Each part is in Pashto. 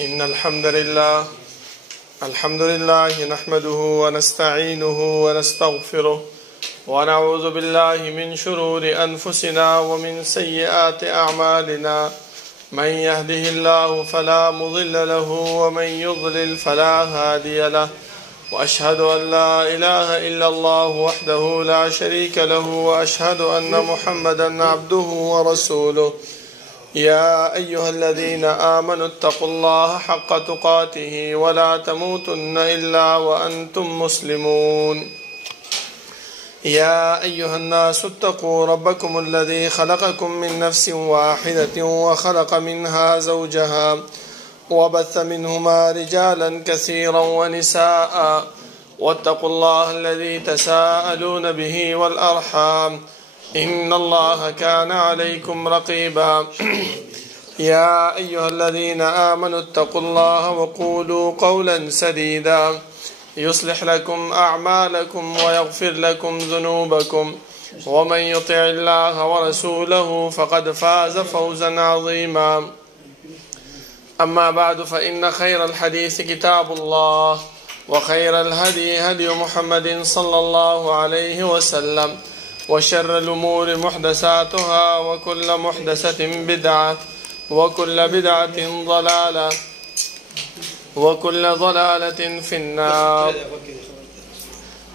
إن الحمد لله نحمده ونستعينه ونستغفره ونعوذ بالله من شرور أنفسنا ومن سيئات أعمالنا. من يهده الله فلا مضل له ومن يضلل فلا هادي له، وأشهد أن لا إله إلا الله وحده لا شريك له، وأشهد أن محمدا عبده ورسوله. يا أيها الذين آمنوا اتقوا الله حق تقاته ولا تموتن إلا وأنتم مسلمون. يا أيها الناس اتقوا ربكم الذي خلقكم من نفس واحدة وخلق منها زوجها وبث منهما رجالا كثيرا ونساء، واتقوا الله الذي تساءلون به والأرحام إن الله كان عليكم رقيبا. يا أيها الذين آمنوا اتقوا الله وقولوا قولا سديدا يصلح لكم أعمالكم ويغفر لكم ذنوبكم، ومن يطع الله ورسوله فقد فاز فوزا عظيما. أما بعد، فإن خير الحديث كتاب الله، وخير الهدي هدي محمد صلى الله عليه وسلم، وشر الأمور محدثاتها، وكل محدثة بدعة، وكل بدعة ضلالة، وكل ضلالة في النار.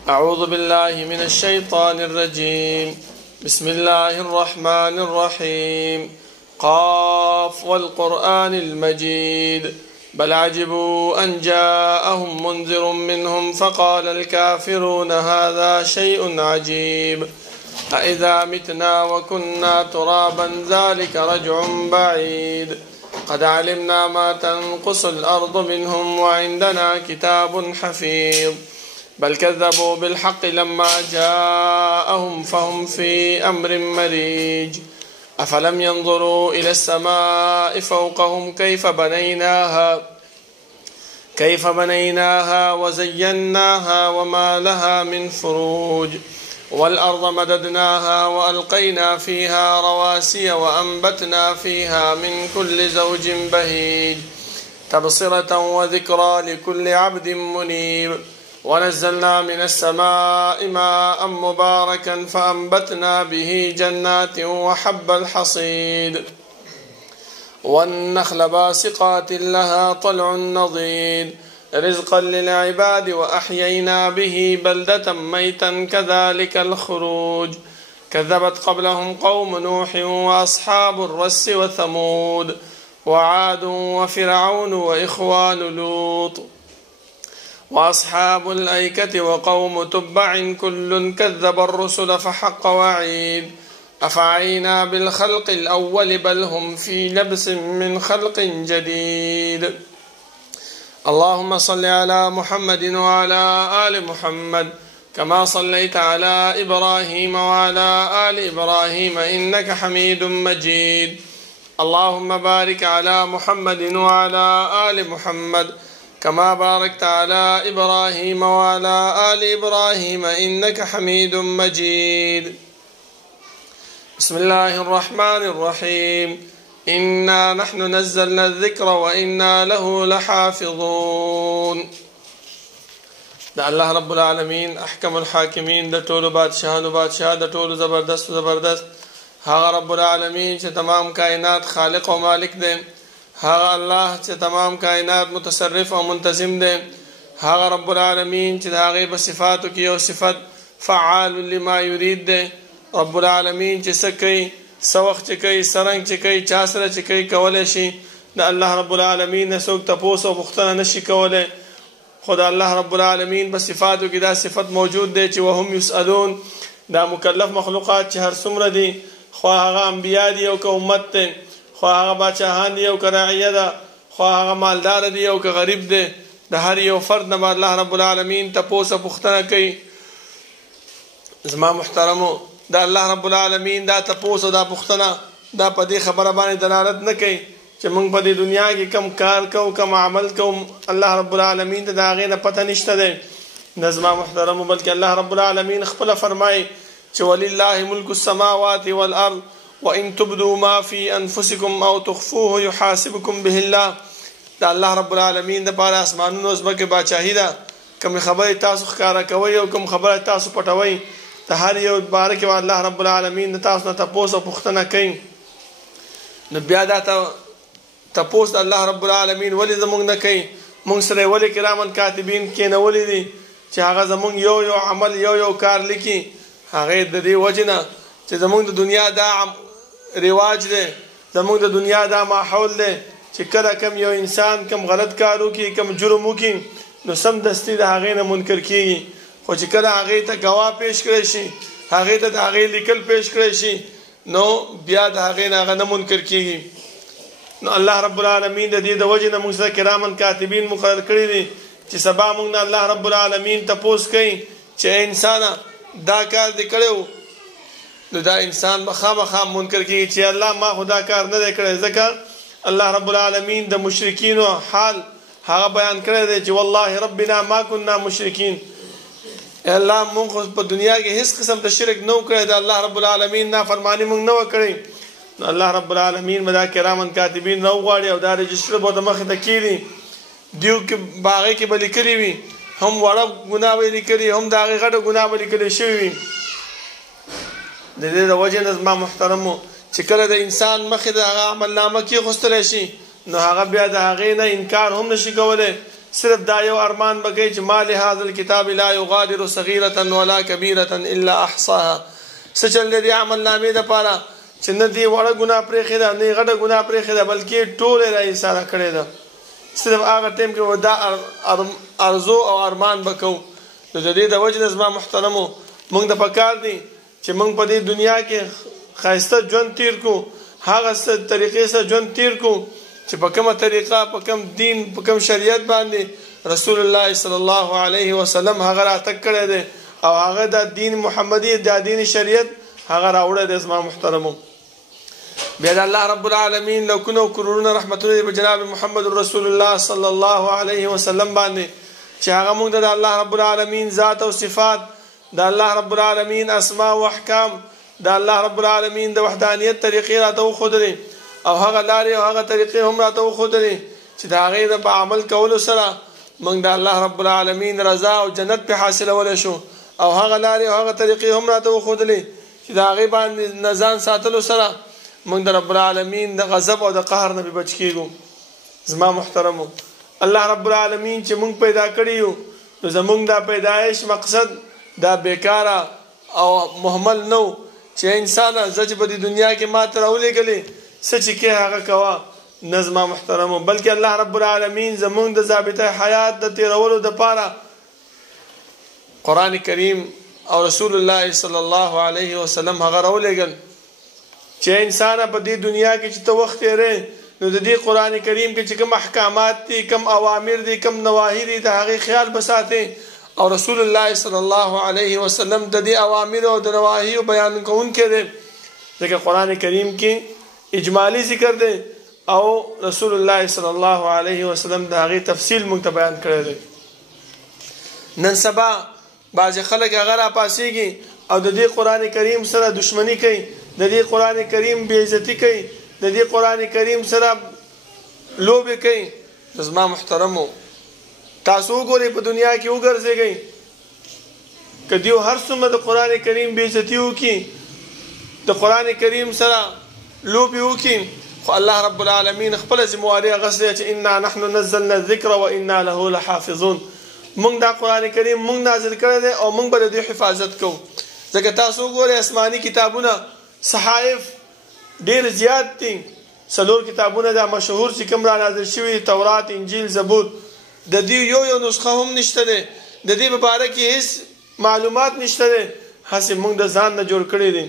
أعوذ بالله من الشيطان الرجيم. بسم الله الرحمن الرحيم. قاف والقرآن المجيد. بل عجبوا أن جاءهم منذر منهم فقال الكافرون هذا شيء عجيب. أإذا متنا وكنا ترابا ذلك رجع بعيد. قد علمنا ما تنقص الأرض منهم وعندنا كتاب حفيظ. بل كذبوا بالحق لما جاءهم فهم في أمر مريج. أفلم ينظروا إلى السماء فوقهم كيف بنيناها وزيناها وما لها من فروج. والأرض مددناها وألقينا فيها رواسي وأنبتنا فيها من كل زوج بهيج، تبصرة وذكرى لكل عبد منيب. ونزلنا من السماء ماء مباركا فأنبتنا به جنات وحب الحصيد، والنخل باسقات لها طلع نضيد، رزقا للعباد. وأحيينا به بلدة ميتا كذلك الخروج. كذبت قبلهم قوم نوح وأصحاب الرس وثمود وعاد وفرعون وإخوان لوط وأصحاب الأيكة وقوم تبع كل كذب الرسل فحق وعيد. أفعينا بالخلق الأول بل هم في لبس من خلق جديد. اللهم صل على محمد وعلى آل محمد كما صليت على إبراهيم وعلى آل إبراهيم إنك حميد مجيد. اللهم بارك على محمد وعلى آل محمد كما باركت على إبراهيم وعلى آل إبراهيم إنك حميد مجيد. بسم الله الرحمن الرحيم. إنا نحن نزلنا الذكر وإنا له لحافظون. دا الله رب العالمين احکم الحاکمین، د ټولو بادشاهانو بادشاہ، د ټولو زبردست هغه رب العالمین چې تمام کائنات خالق او مالک دی، هغه الله چې تمام کائنات متصرف او منتظم دی، هغه رب العالمین چې د هغې په صفاتو کې یو صفت فعال لما یرید دی، رب العالمین چې څه کوي، څه وخت چې کوي، څرنګ چې کوي، چا سره چې کوي، کولی شي د الله رب العالمین نه څوک تپوس او پوښتنه نشي کولی. خو د الله رب العالمین په صفاتو کې دا صفت موجود دی چې وهم یسألون، دا مکلف مخلوقات چې هر څومره دي، خو هغه انبیا دي او که امت دی، خو هغه باچاهان دي او که رعیه ده، خو هغه مالدار دي او که غریب دی، د هر یو فرد نه به الله رب العالمین تپوس او پوښتنه کوي. زما محترمو، دا الله رب العالمین دا تپوس او دا پوښتنه دا په دې خبره باندې دلالت نه کوي چې موږ په دې دنیا کې کم کار کوو، کم عمل کوو، الله رب العالمین ته د هغې نه پته نشته دی. نه زما محترمو، بلکې الله رب العالمین خپله فرمایي چې ولله ملک السماوات والارض وإن تبدوا ما في أنفسكم أو تخفوه يحاسبكم به الله. د الله رب العالمین دپاره اسمانونو ځمکې باچاهي ده. کوم خبرې تاسو ښکاره کوئ او کوم خبره تاسو پټوئ د هر یو باره کې به الله رب العالمین د تاسو نه تپوس او پوښتنه کوي. نو بیا دا تپوس د الله رب العالمین ولې زموږ نه کوي؟ موږ سره یې ولې کرامن کاتبین کېنولي دي چې هغه زموږ یو عمل یو کار لیکي؟ هغې د دې وجې نه چې زموږ د دنیا دا رواج دی، زموږ د دنیا دا ماحول دی چې کله کم یو انسان کم غلط کار وکړي، کم جرم وکړي، نو سم دستي د هغې نه منکر کېږي. خو چې کله هغې ته ګواه پیش کړی شي، هغې ته د هغې لیکل پیش کړی شي، نو بیا د هغې نه هغه نه منکر کېږي. نو الله رب العالمین د دې د وجې نه موږ سره کرامن کاتبین مقرر کړي دي چې سبا موږ نه الله رب العالمین تپوس کوي چې انسانه دا کار دې کړی و، نو دا انسان به خامخا منکر کېږي چې الله ما خو دا کار نه دی کړی. ځکه الله رب العالمین د مشرکینو حال هغه بیان کړی دی چې والله ربنا ما كنا مشرکین. الله مونږ خو په دنیا کې هیڅ قسم ته شرک نه کړی، د الله رب العالمین نافرماني مونږ نه وکړی. نو الله رب العالمین به دا کرامن کاتبین راوغواړي او دا رجسټر به د مخې ته کېږي. دیو کې باغې کې به لیکلي وي، هم وړه ګناه به لیکلي، هم د هغې غټه ګناه به لیکلې شوي وي. د دې د وجې نه زما محترمو چې کله د انسان مخې د هغه عملنامه کېغوستلی شي، نو هغه بیا د هغې نه انکار هم نشي کولی. صرف دا یو ارمان به کوي چې ما لهذا الکتاب لا یغادر صغیرة ولا کبیرة الا احصاها. څه چل دی دې عملنامې دپاره چې نه دې وړه ګناه پرېښې ده، نه یې غټه ګناه پرېښې ده، بلکې ټولې را ایساره کړې ده. صرف هغه ټایم کې دا ارزو او ارمان به کوو. نو د دې د وجې نه زما محترمو موږ د پکار دی چې موږ په دې دنیا کې ښایسته ژوند تیر کړو، هغه طریقې سره ژوند تیر کړو چې په کومه طریقه، په کوم دین، په کوم شریعت باندې رسول الله صلی الله علیه وسلم هغه راتګ کړی دی او هغه د دین محمدي، د دین شریعت هغه راوړی دی. زما محترمو بیا د الله رب العالمین لکونه او کرورونه رحمتونه په جناب محمد رسول الله صلی الله علیه وسلم باندې چې هغه موږ د الله رب العالمین ذات او صفات، د الله رب العالمین اسماء او احکام، د الله رب العالمین د وحدانیت طریقې راته وښودلې او هغه لارې او هغه طریقې هم راته وښودلې چې د هغې په عمل کولو سره موږ د الله رب العالمین رضا او جنت پې حاصلولی شو، او هغه لارې او هغه طریقې هم راته وښودلې چې د هغې باندې نه ځان ساتلو سره موږ د رب العالمین د غضب او د قهر نه بچ کېږو. زما محترمو الله رب العالمین چې موږ پیدا کړي یو، نو زموږ دا پیدایش مقصد دا بیکاره او مهمل نه و چې انسانه زه چې په دې دنیا کې ما ته راولېږلې څه چې کې هغه کوه، نه زما محترمو، بلکې الله رب العالمین زموږ د ضابطه حیات د تېرولو دپاره قرآن کریم او رسول الله صلی الله علیه وسلم هغه راولېږل چې انسانه په دې دنیا کې چې ته وخت تېرې، نو د دې قرآن کریم کې چې کوم احکامات دي، کوم اوامر دي، کوم نواهي دي، د هغې خیال به ساتې. او رسول الله صلی الله علیه وسلم د دې اوامر او د نواهیو بیان کوونکی دی، ځکه قرآن کریم کې اجمالی ذکر دی او رسول الله صلی الله علیه وسلم د هغې تفصیل موږ ته بیان کړی دی. نن سبا بعضې خلک هغه راپاڅېږي او د دې قرآن کریم سره دشمني کوي، د دې قرآن کریم بې عزتي کوي، د دې قرآن کریم سره لوبې کوي. زما محترمو تاسو وګورئ په دنیا کې وګرځېږئ، که دیو هر څومره د قرآن کریم بې عزتي وکړي، د قرآن کریم سره لوبې وکړي، خو الله رب العالمین خپله ذمواري اخیستې چې انا نحن نزلنا الذکر و انا له لحافظون. موږ دا قرآن کریم موږ نازل کړی دی او موږ به د دې حفاظت کوو. ځکه تاسو وګورئ آسماني کتابونه، صحائف ډېر زیات دي، 4 کتابونه دا مشهور چې کوم را نازل شوي، تورات، انجیل، زبور، د دې یو نسخه هم نشته دی، د دې په باره کې هیڅ معلومات نشته دی، هسې موږ د ځان نه جوړ کړی دی.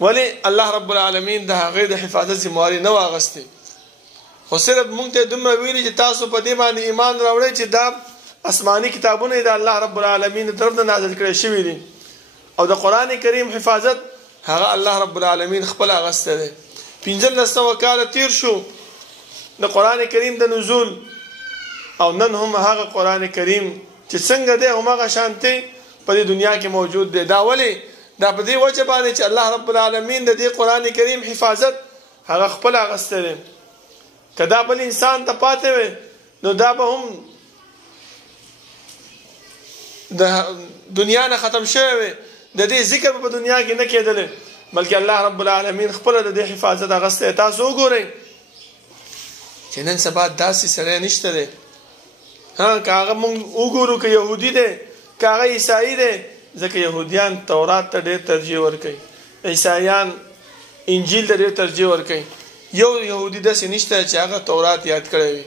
ولې الله رب العالمین د هغې د حفاظت ذمواري نه واغستې، خو صرف موږ ته دومره ویلي چې تاسو په دې باندې ایمان راوړئ چې دا آسماني کتابونه د الله رب العالمین د طرف نه نازل کړی شوي دي، او د قرآن کریم حفاظت هغه الله رب العالمین خپل اغستی دی. 1500 کاله تیر شو د قرآن کریم د نزول، او نن هم هغه قرآن کریم چې څنګه دی هماغه شانتې په دې دنیا کې موجود دی. دا ولې؟ دا په دې وجه باندې چې الله رب العالمین د دې قرآن کریم حفاظت هغه خپل اغستی دی. که دا بل انسان ته پاتې وي نو دا به هم د دنیا نه ختم شوی وي، د دې ذکر په دنیا کې نه کېدلی، بلکې الله رب العالمین خپله د دې حفاظت اخیستی. تاسو وګورئ چې نن سبا داسې سړی نشته دی، که هغه موږ وګورو که یهودي دی که هغه عیسایي دی، ځکه یهودیان تورات ته ډېر ترجیح ورکوي، عیسایان انجیل ته ډېر ترجیح ورکوي. یو یهودي داسې نشته چې هغه تورات یاد کړی وي،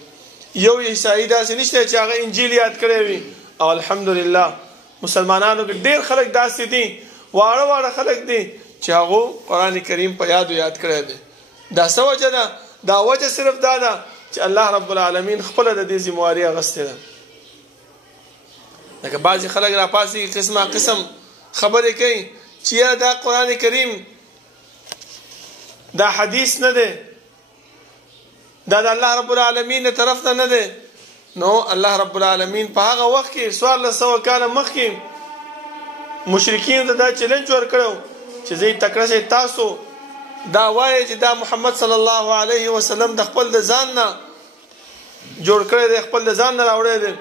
یو عیسایي داسې نشته چې هغه انجیل یاد کړی وي. او الحمدلله مسلمانانو کې ډېر خلک داسې دي، واړه واړه خلک دي چې هغه قرآن کریم په یاد کړی دی. دا څه وجه ده؟ دا وجه صرف دا ده چې الله رب العالمین خپله د دې ذمواري اخیستې ده. لکه بعضې خلک راپاسي قسمه قسم خبرې کوي چې یا دا قرآن کریم دا حدیث نه دی، دا د الله رب العالمین د طرف نه دی. نو الله رب العالمین په هغه وخت کې 1400 کاله مخکې مشرکین ته دا چیلنج ورکړو چې زه تکړه شئ، تاسو دا وایي چې دا محمد صلی الله علیه وسلم د خپل د ځان نه جوړ کړی دی، خپل د ځان نه راوړی دی.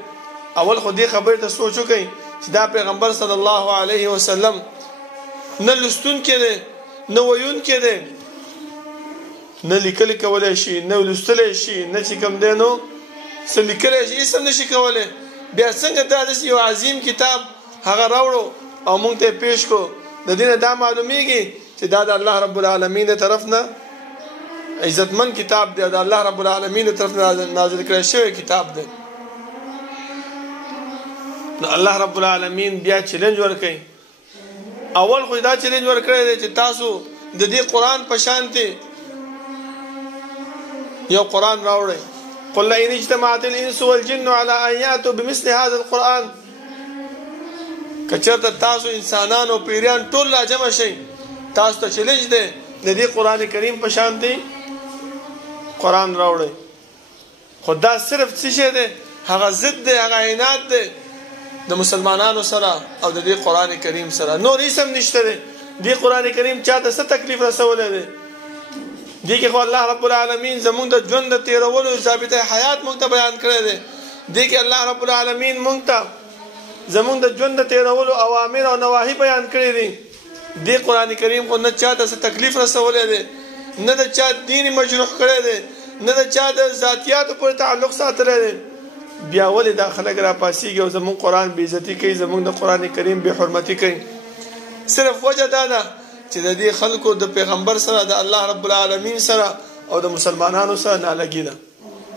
اول خو دې خبرې ته سوچ وکئ چې دا پیغمبر صلی الله علیه وسلم نه لوستونکی دی، نه ویونکی دی، نه لیکل کولی شي، نه لوستلی شي، نه چې کوم دی نو څه لیکلی شي، هېڅ هم نشي کولی. بیا څنګه دا داسې یو عظیم کتاب هغه راوړو او موږ ته یې پیش کړو؟ د دې نه دا معلومیږي چې دا د الله رب العالمین د طرف نه عزتمن کتاب دی، د الله رب العالمین د طرف نه نازل کړی شوی کتاب دی. نو الله رب العالمین بیا چیلنج ورکوي. اول خو دا چیلنج ورکړی دی چې تاسو د دې قرآن په شانتې یو قرآن راوړئ. قل لئن اجتمعت الانس والجن على ان یاتوا بمثل هذا القرآن، که چېرته تاسو انسانان او پیریان ټول راجمع شئ، تاسو ته چیلنج دی د دې قرآن کریم په شانتې قرآن راوړئ. خو دا صرف څه شی دی؟ هغه ضد دی، هغه عناد دی د مسلمانانو سره او د دې قرآن کریم سره. نور هېڅ هم نشته دی. دې قرآن کریم چاته څه تکلیف رسولی دی؟ دې کې خو الله رب العالمین زمونږ د ژوند د تېرولو ضابطه حیات موږ ته بیان کړی دی. دې کې الله رب العالمین موږ ته زمونږ د ژوند د تېرولو اوامر او نواهی بیان کړي دي. دې قرآن کریم خو نه چاته څه تکلیف رسولی دی، نه د چا دین مجروح کړی دی، نه د چا د ذاتیاتو پورې تعلق ساتلی دی. بیا ولې دا خلک راپاسېږي او زمونږ قرآن بې عزتي کوي، زمونږ د قرآن کریم بې حرمتي کوي؟ صرف وجه دا ده چې د دې خلکو د پیغمبر سره، د الله رب العالمین سره او د مسلمانانو سره نالګي ده.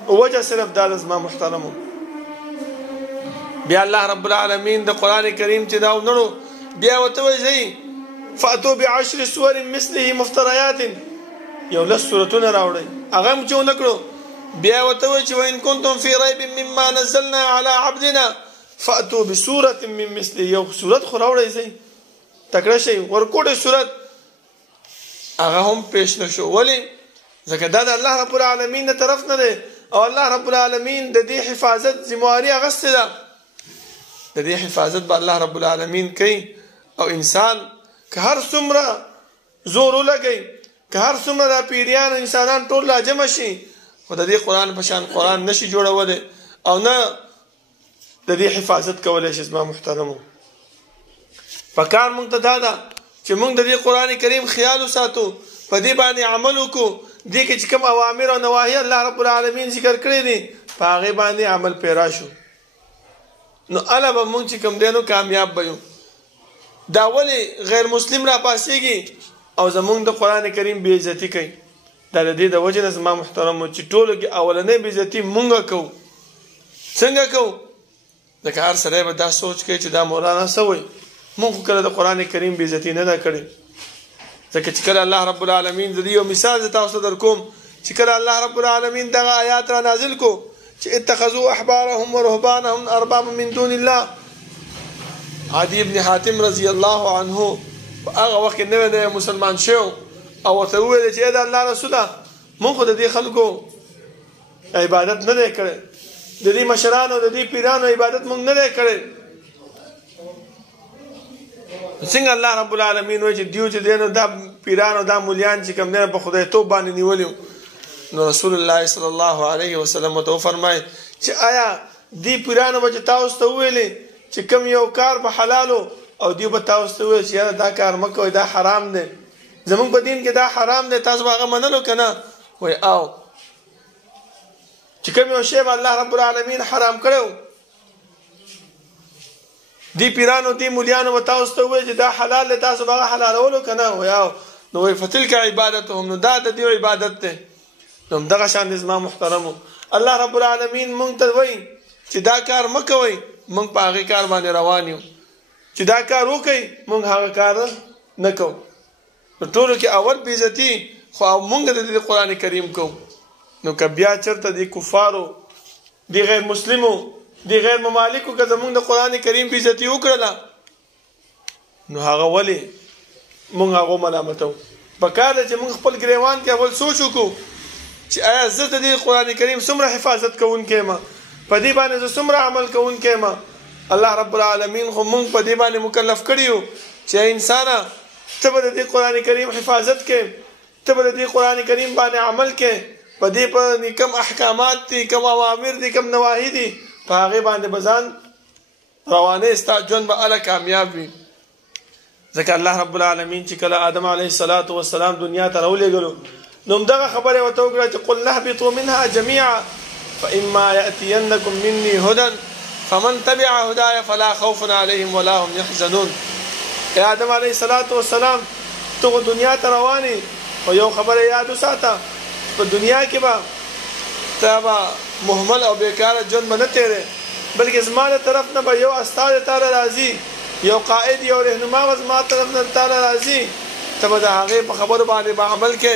وجه صرف دا ده زما محترمو. بیا الله رب العالمین د قرآن کریم چې دا ونړو، بیا ورته وایي فاتو بعشر سور مثله مفتریات، یو لس سورتونه راوړئ. هغه هم چې ونه کړو، بیا ورته وایي چې وان کنتم فی ریب مما نزلنا علی عبدنا فاتو بسورة من مثله، یو سورت خو راوړئ، تکړه شئ، ورکوټه صورت هغه هم پیش نشو. ولی؟ ځکه دا د الله رب العالمین د طرف نه دی او الله رب العالمین د دې حفاظت ذمواري اخیستې ده. د دې حفاظت به الله رب العالمین کوي. او انسان که هر څومره زور ولګوي، که هر څومره دا پیریان انسانان ټول راجمع شي، خو د دې قرآن په شان قرآن نشي جوړولی او نه د دې حفاظت کولی شي. زما محترمو، پکار موږ ته دا ده چې موږ د دې قرآن کریم خیال وساتو، په دې باندې عمل وکړو. دې کې چې کوم اوامر او نواهی الله رب العالمین ذکر کړی دي، په هغې باندې عمل پیرا شو، نو اله به موږ چې کوم دی نو کامیاب به یو. دا ولې غیر مسلم راپاسېږي او زموږ د قرآن کریم بې عزتي کوي؟ دا د دې د وجې نه زما محترمو چې ټولو کې اولنۍ بې عزتي موږ کوو. څنګه کوو؟ ځکه هر سړی به دا سوچ کوي چې دا مولانا څه وایي، موږ خو کله د قرآن کریم بې عزتي نه ده کړې. ځکه چې کله الله رب العالمین د دې یو مثال زه تاسو ته در کوم چې کله الله رب العالمین دغه آیات را نازل کو چې اتخذوا احبارهم ورهبانهم اربابا من دون الله، عدی ابن حاتم رضی الله عنه په هغه وخت کې نوی نوی مسلمان شو او ورته وویل چې ای د الله رسوله، موږ خو د دې خلکو عبادت نه دی کړی، د دې مشرانو د دې پیرانو عبادت موږ نه دی کړی. څنګه الله رب العالمین وایي چې دیو چې دی نو دا پیران او دا مولیان چې کوم دی په خدای توب باندې نیولي نو رسول الله صلی الله علیه وسلم ته فرمای چې آیا دی پیرانو به تاسو ته ویلي چې کوم یو کار به حلالو او دی به تاسو ته ویل چې دا کار مه کوئ دا حرام دی زمونږ په دین کې دا حرام دی تاسو به هغه منلو که نه وایي او چې کوم یو شی به الله رب العالمین حرام کړی دی پیرانو دی مولیانو به تاسو ته وویل چې دا حلال دی تاسو به هغه حلالولو که نه وایي او نو وایي فتلک عبادتهم نو دا د دې عبادت دی نو همدغه شان دی زما محترمو الله رب العالمین مونږ ته وایي چې دا کار مه کوئ مونږ په هغې کار باندې روان یو چې دا کار وکړئ مونږ هغه کار نه کوو نو ټولو کې اول بېعزتي خو مونږ د دې قرآن کریم کوو نو که بیا چېرته د کفارو د غیر مسلمو د غیر ممالکو که زمونږ د قرآن کریم بېعزتي وکړله نو هغه ولې مونږ هغو ملامتوو پکار ده چې مونږ خپل ګریوان کې اول سوچ وکړو چې آیا زه د دې قرآن کریم څومره حفاظت کوونکی یم په دې باندې زه څومره عمل کوونکی یم الله رب العالمین خو مونږ په دې باندې مکلف کړي یو چې انسانه ته به د دې قرآن کریم حفاظت کې ته به د دې قرآن کریم باندې عمل کې په دې باندې کم احکامات دي کم اوامر دي کم نواهی دي په هغې باندې به ځان روانې ستا ژوند به هله کامیاب وي ځکه الله رب العالمین چې کله آدم علیه الصلاة والسلام دنیا ته راولېږلو نو همدغه خبرې ورته وکړه چې قل اهبطوا منها جمیعا فإما يأتينكم مني هدى فمن تبع هداي فلا خوف عليهم ولا هم يحزنون ای آدم علیه الصلاة والسلام ته دنیا ته روانې خو یو خبره یاد وساته په دنیا کې به ته به مهمل او بیکاره ژوند به نه تېرې بلکې زما د طرف نه به یو استاد تاله راځي یو قائد یو رهنما به زما طرف نه تاله راځي ته به د هغې په خبرو باندې به عمل کې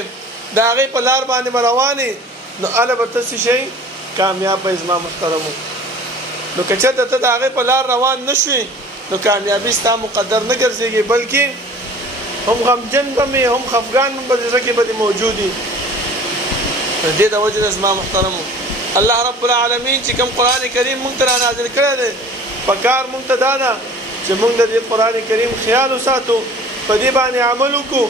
د هغې په لار باندې به روانې نو هله به ته څه شئ کامیاب به زما محترمو نو که چېرته ته د هغې په لار روان نه شوې نو کامیابي ستا مقدر نه ګرځېږي بلکې هم غمجن به مې هم خفګان به زړه کې به دې موجود وي د دې د وجې نه زما محترمو الله رب العالمین چې کوم قرآن کریم مونږ ته رانازل کړی دی پکار مونږ ته دا ده چې مونږ د دې قرآن کریم خیال وساتو په دې باندې عمل وکړو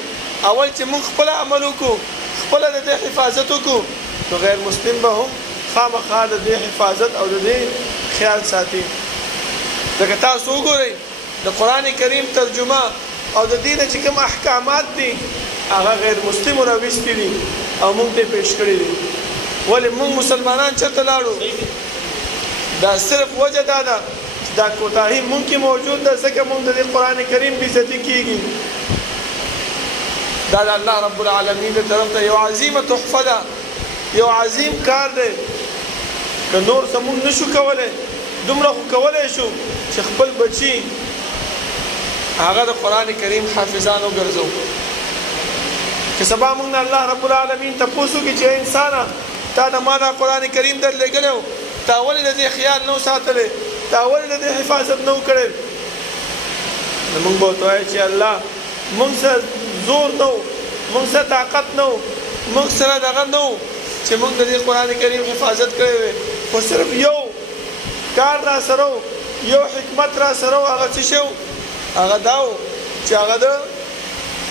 اول چې مونږ خپله عمل وکړو خپله د دې حفاظت وکړو نو غیر مسلم به هم خامخا د دې حفاظت او د دې خیال ساتي ځکه تاسو وګورئ د قرآن کریم ترجمه او د دې نه چې کوم احکامات دي هغه غیر مسلمو راویستي دي او مونږ ته یې پیش کړي دي ولې مونږ مسلمانان چېرته لاړو دا صرف وجه دا ده چې دا کوتاهي مونږ کې موجود ده ځکه مونږ د دې قرآن کریم بېعزتي کېږي دا د الله رب العالمین د طرف ته یو عظیمه تحفه ده یو عظیم کار دی که نور څه مونږ نشو کولی دومره خو کولی شو چې خپل بچي هغه د قرآن کریم حافظان وګرځو که سبا مونږ نه الله رب العالمین تپوس وکړي چې انسانه تا د ما دا قرآن کریم در لېږلی و تا ولې د دې خیال نه و ساتلی تا ولې د دې حفاظت نه و کړی نو مونږ به ورته وایو چې الله مونږ سره زور نه و مونږ سره طاقت نه و مونږ سره دغه نه و چې مونږ د دې قرآن کریم حفاظت کړی وی خو صرف یو کار را سره و یو حکمت را سره و هغه څه شی و هغه دا و چې هغه د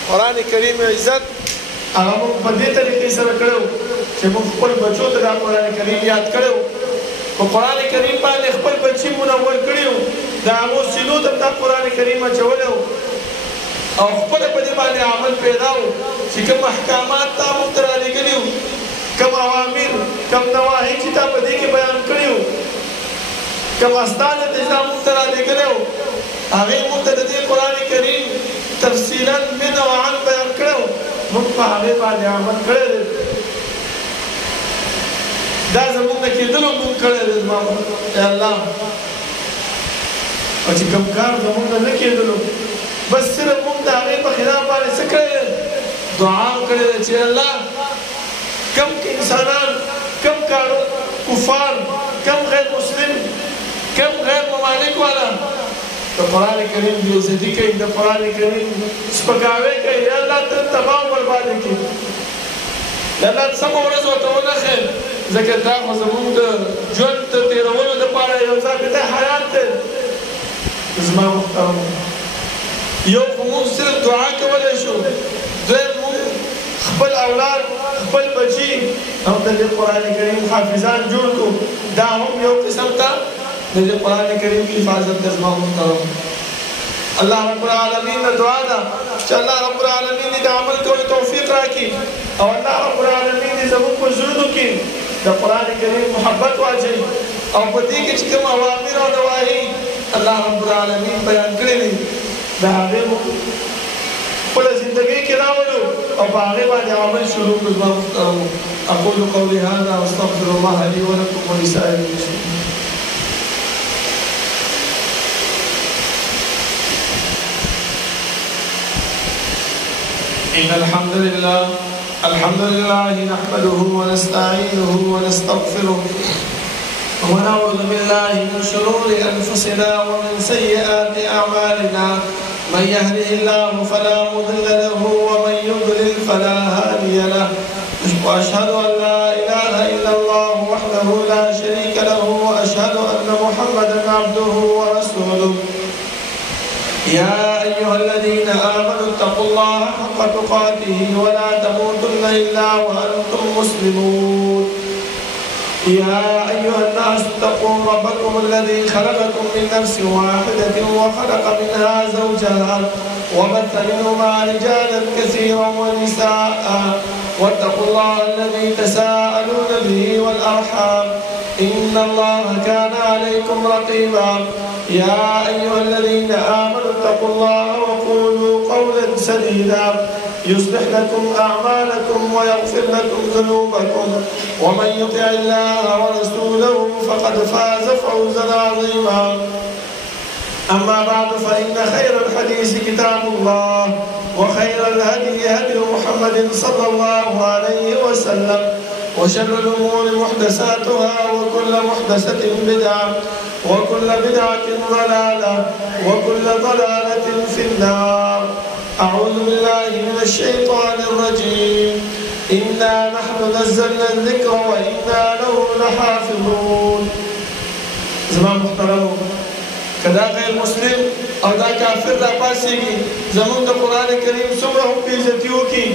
قرآن کریم عزت هغه مونږ په دې طریقې سره کړی و چې مونږ خپل بچو ته دا قرآن کریم یاد کړی و په قرآن کریم باندې خپل بچي منور کړي وو د هغو سینو ته دا قرآن کریم اچولی و او خپله په دې باندې عمل پیدا و چې کوم احکامات تا مونږ ته رالېږلي وو کوم اوامر کوم نواهي چې تا په دې کې بیان کړي وو کوم استانه چې تا مونږ ته رالېږلی وو هغې مونږ ته د دې قرآن کریم تفصیلا من او عن بیان کړی وو مونږ په هغې باندې عمل کړی دی دا زمونږ نه کېدلو مونږ کړی دی زما ای الله او چې کوم کار زمونږ نه نه کېدلو بس صرف مونږ د هغې په خلاف باندې څه کړی دی دعا کړې ده چې الله کم انسانان کم کارو کفار کم غیر مسلم کم غیر ممالک والا د قرآن کریم بېعزتي کوي د قرآن کریم سپکاوی کوي یا الله ته تباه او برباد کړي یا الله سمه ورځ ورته ونښې ځکه دا خو زمونږ د ژوند د تېرولو دپاره یو ضابطه حیات دی زما محترمو یو خو مونږ صرف دعا کولی شو دویم مونږ خپل اولاد خپل بچي هم د قرآن کریم حافظان جوړ کړو دا هم یو قسم ته د قرآن کریم حفاظت د زما محترم الله رب العالمین دعا ده چې الله رب العالمین د عمل کولو توفیق راکړي او الله رب العالمین زموږ په زړونو کې د قرآن کریم محبت واچوي او په دې کې چې کوم اوامر او نواهي الله رب العالمین بیان کړي دي د هغې موږ خپله زندګۍ کې راولو او په هغې باندې عمل شروع کړو زما محترمو اقول قولي هذا واستغفر الله لي ولكم ولسائر المسلمين إن الحمد لله نحمده ونستعينه ونستغفره ونعوذ بالله من شرور أنفسنا ومن سيئات أعمالنا من يهده الله فلا مضل له ومن يضلل فلا هادي له وأشهد أن لا إله إلا الله وحده لا شريك له وأشهد أن محمدا عبده ورسوله يا أيها الذين آمنوا اتقوا الله حق تقاته ولا تموتن إلا وأنتم مسلمون يا أيها الناس اتقوا ربكم الذي خلقكم من نفس واحدة وخلق منها زوجها وبث منهما رجالا كثيرا ونساء واتقوا الله الذي تساءلون به والأرحام إن الله كان عليكم رقيبا يا أيها الذين آمنوا اتقوا الله وقولوا قولا سديدا يصلح لكم أعمالكم ويغفر لكم ذنوبكم ومن يطع الله ورسوله فقد فاز فوزا عظيما أما بعد فإن خير الحديث كتاب الله وخير الهدي هدي محمد صلى الله عليه وسلم وشر الأمور محدثاتها وكل محدثة بدعة وكل بدعة ضلالة وكل ضلالة في النار أعوذ بالله من الشيطان الرجيم إنا نحن نزلنا الذكر وإنا له لحافظون زمان محترم کدا غیر مسلم او دا کافر را پاسیږي زمونږ د قرآن کریم څومره هم بېعزتي وکړي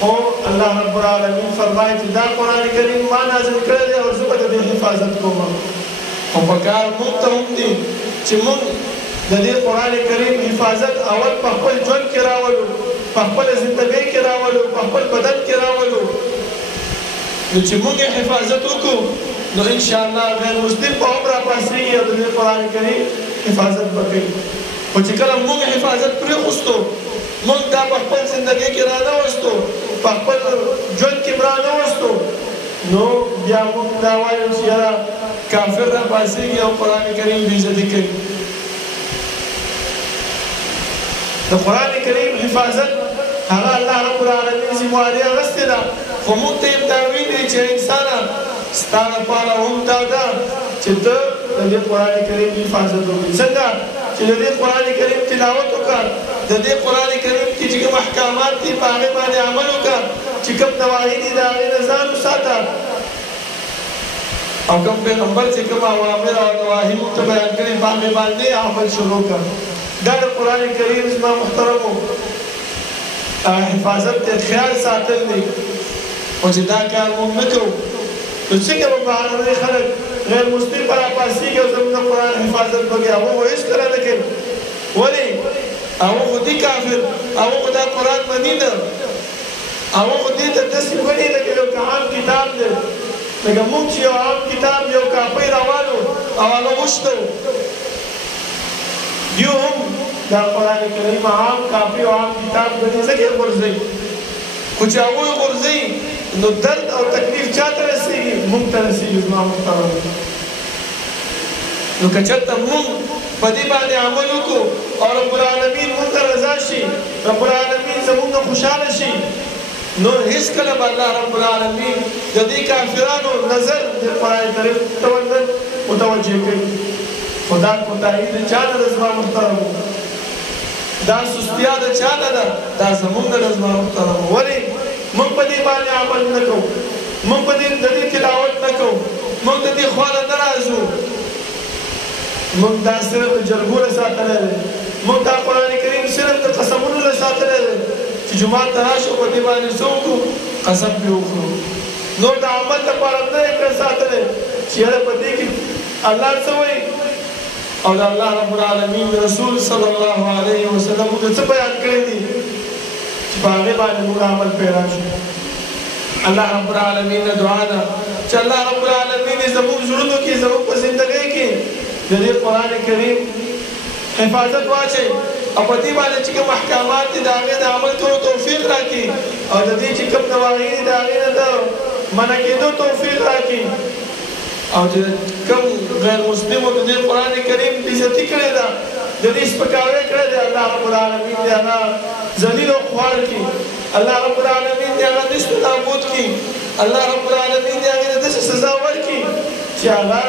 خو الله رب العالمین فرمایي چې دا قرآن کریم ما نازل کړی دی او زه به د دې حفاظت کوم خو پکار موږ ته هم دي چې موږ د دې قرآن کریم حفاظت اول په خپل ژوند کې راولو په خپله زندګۍ کې راولو په خپل بدن کې راولو نو چې موږ یې حفاظت وکړو نو انشاءالله غیر مسلم به هم راپاڅېږي او د دې قرآن کریم حفاظت به کوي خو چې کله موږ حفاظت پرېښوستو موږ دا په خپل زندګۍ کې رانهوستو په خپل ژوند کې رانهوستو نو بیا موږ دا وایو چې یاره کافر راپاڅېږي او قرآن کریم بېعزتي کوي د قرآن کریم حفاظت هغه الله رب العالمین ذمواري اخیستې ده خو موږ ته یې دا ویلي چې انسانه ستا لپاره هم دا ده چې ته د دې قرآن کریم حفاظت وکړي څنګه چې د دې قرآن کریم تلاوت وکړه د دې قرآن کریم کې چې کوم احکامات دي په هغې باندې عمل وکړه چې کوم نواهي دي د هغې نه ځان وساته او کوم پیغمبر چې کوم اوامر او نواهي موږ ته بیان کړي په هغې باندې عمل شروع کړه دا د قرآن کریم زما محترمو حفاظت د خیال ساتل دی او چې دا کار موږ نه کوو نو څنګه به بهرني خلک غیر مسلم به راپاڅېږي او زموږ د قرآن حفاظت به کوي هغه خو هېڅکله نه کوي ولې هغه خو دي کافر هغه خو دا قرآن مني نه هغه خو دې ته داسې ګڼي لکه یو عام کتاب دی لکه موږ چې یو عام کتاب یو کاپۍ راوالو او هغه وشتو یو هم دا قرآن کریم عام کاپۍ او عام کتاب ګڼي ځکه یې غورځوي خو چې هغوی غورځوي نو درد او تکلیف چاته رسېږي موږ ته رسېږي زما محترم نو که چېرته موږ په دې باندې عمل وکړو او رب العالمین موږ ته رضا شي رب العالمین زموږ نه خوشحاله شي نو هېڅکله به الله رب العالمین د دې کافرانو نظر د قرآن کریم ته متوجه کوي خو دا کوتاهي د چا نه ده زما محترمو دا سستیا د چا نه ده دا زموږ نه ده زما محترمو ولې موږ په دې باندې عمل نه کوو موږ په دې د دې تلاوت نه کوو موږ د دې خواله نه راځو موږ دا صرف د جرګو له ساتلی دی موږ دا قرآن کریم صرف د قسمونو له ساتلی دی چې جمعه ته راشو په دې باندې څه وکړو قسم پرې وکړو نور د عمل لپاره نه یې کړی ساتلی چې یاره په دې کې الله څه وایي او د الله رب العالمین رسول صلی الله علیه وسلم موږ څه بیان کړی دي چې په هغې باندې موږ عمل پیدا شو الله رب العالمین نه دعا ده چې الله رب العالمین زموږ زړونو کې زموږ په زندګۍ کې د دې قرآن کریم حفاظت واچوي او په دې باندې چې کوم احکامات دي د هغې د عمل کولو توفیق راکړي او د دې چې کوم نواهي دي د هغې نه د منع کېدو توفیق راکړي او چې کوم غیر مسلمو د دې قرآن کریم بېعزتي کړې ده د دې سپکاوی کړی دی الله رب العالمین دې هغه ذلیل او خوار کړي الله رب العالمین دې هغه نشت نابود کړي الله رب العالمین دې هغې ته داسې سزا ورکړي چې هغه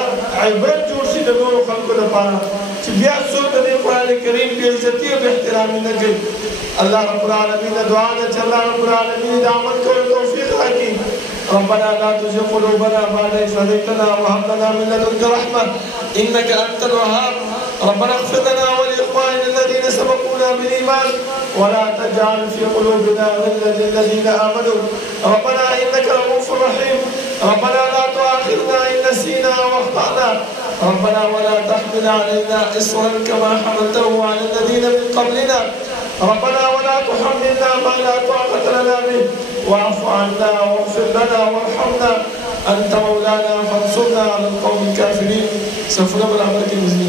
عبرت جوړ شي د نورو خلکو لپاره چې بیا څوک د دې قرآن کریم بېعزتي او بېاحترامي نه کوي الله رب العالمین دعا ده چې الله رب العالمین د عمل کولو توفیق راکړي ربنا لا تزغ قلوبنا بعد إذ هديتنا وهب لنا من لدنك رحمة إنك أنت الوهاب ربنا اغفر لنا ولإخواننا الذين سبقونا بالإيمان ولا تجعل في قلوبنا غلا للذين آمنوا ربنا إنك رؤوف رحيم ربنا لا تؤاخذنا إن نسينا وأخطأنا ربنا ولا تحمل علينا إصرا كما حملته على الذين من قبلنا ربنا ولا تحملنا ما لا طاقة لنا به واعف عنا واغفر لنا وارحمنا أنت مولانا فانصرنا على القوم الكافرين سوف نبلغ بالعمل المسلمين